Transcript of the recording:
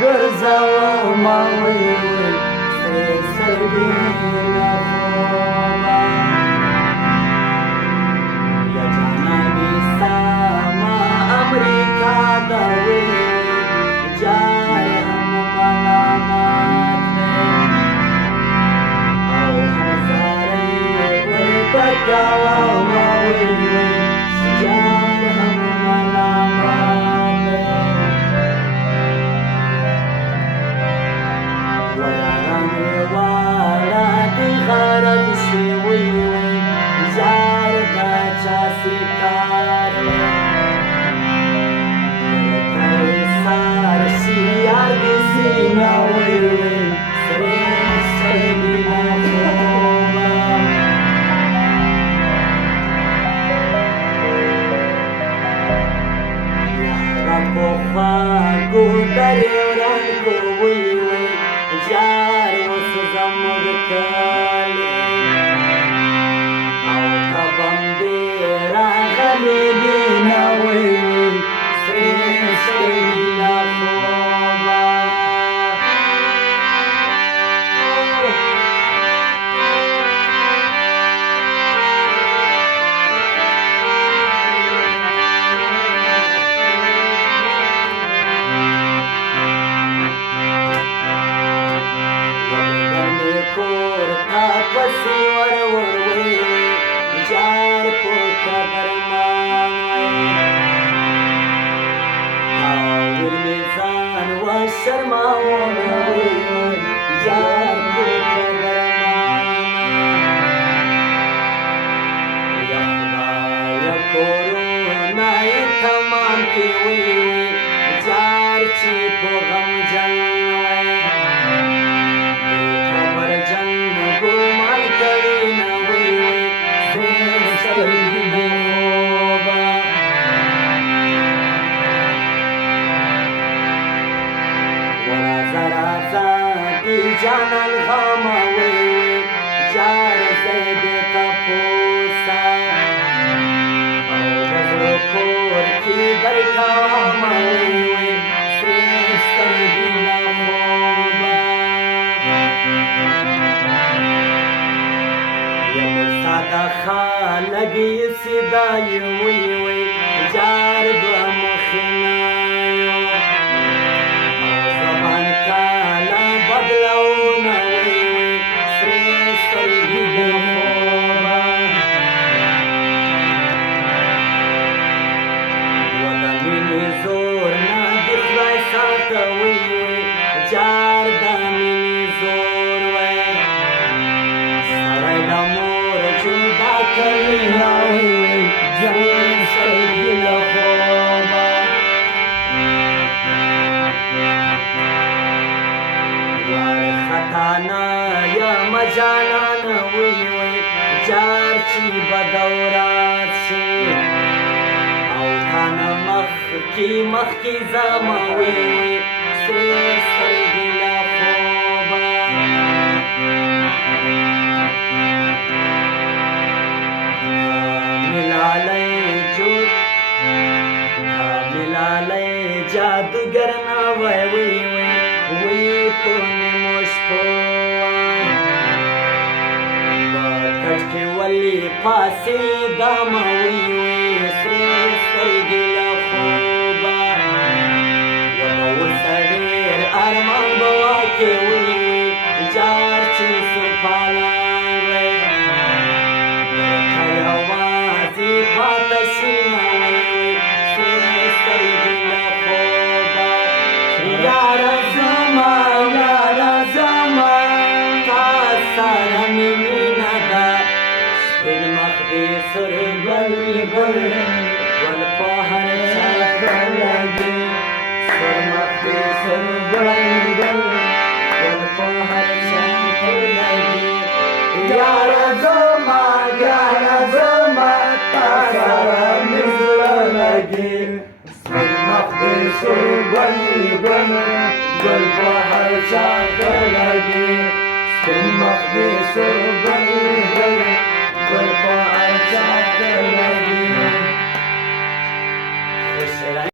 ګرځومه وی وی سرې سترګې له خوبه یا جانانې سمه امریکا ده وی وی جار هم ملامت دی او هزارې ورته کومه وی وی جار هم ملامت دی ولرانې واړه دې غرض شي وی وی زار دا چا سکار وی کله سار شي یار دې سینه وی وی سرې سترګې له خوبه یاره پخوا ګودرې ورانکو وی وی جار اوس زموږ کلی او کبم دې راغلی دې نه وی وی سرې سترګې له خوبه کور تا پسې ور وی جار په قدرمان اور مې ځان و شرماونه وی جار په قدرمان یا خدایه کورونا یې تمام کې وی جار چې په غمجن جانان غما وی جار زید تپوسا او بزرو کور کی درکاما وی سرې سترګې له خوبه یم ساده خلک یې سیده وی جار دوه مخونه بدلونه وی سرې سترګې د خوبه دوه د مینې زور نه د خدای ساته وی جار د مینې زور وی سړی له مور جدا کوي نه وی سرې سترګې له خوبه خطانا یا مجانانا وی جار چی بدورات شی او تانا مخ کی زما وی سرې سترګې له خوبه ملالی جادوگر نا وی په نیمو شپو کټ کې ولې پاڅېدمه وی سرې سترګې له خوبه یمه اوسه ډېر ارمان به واقع وی جار چې سرپالان وی که یوازې پاته شي نه وی سرې سترګې له خوبه یاره زما سره مې مینه ده سپین مخ دې سور ګل په هر چا ښه لګي سور مخ دې سور ګل په هر چا ښه لګي یاره زما تا سره مې زړه لګي سپین مخ دې سور ګل په هر چا ښه لګي سپین مخ دې سور ګل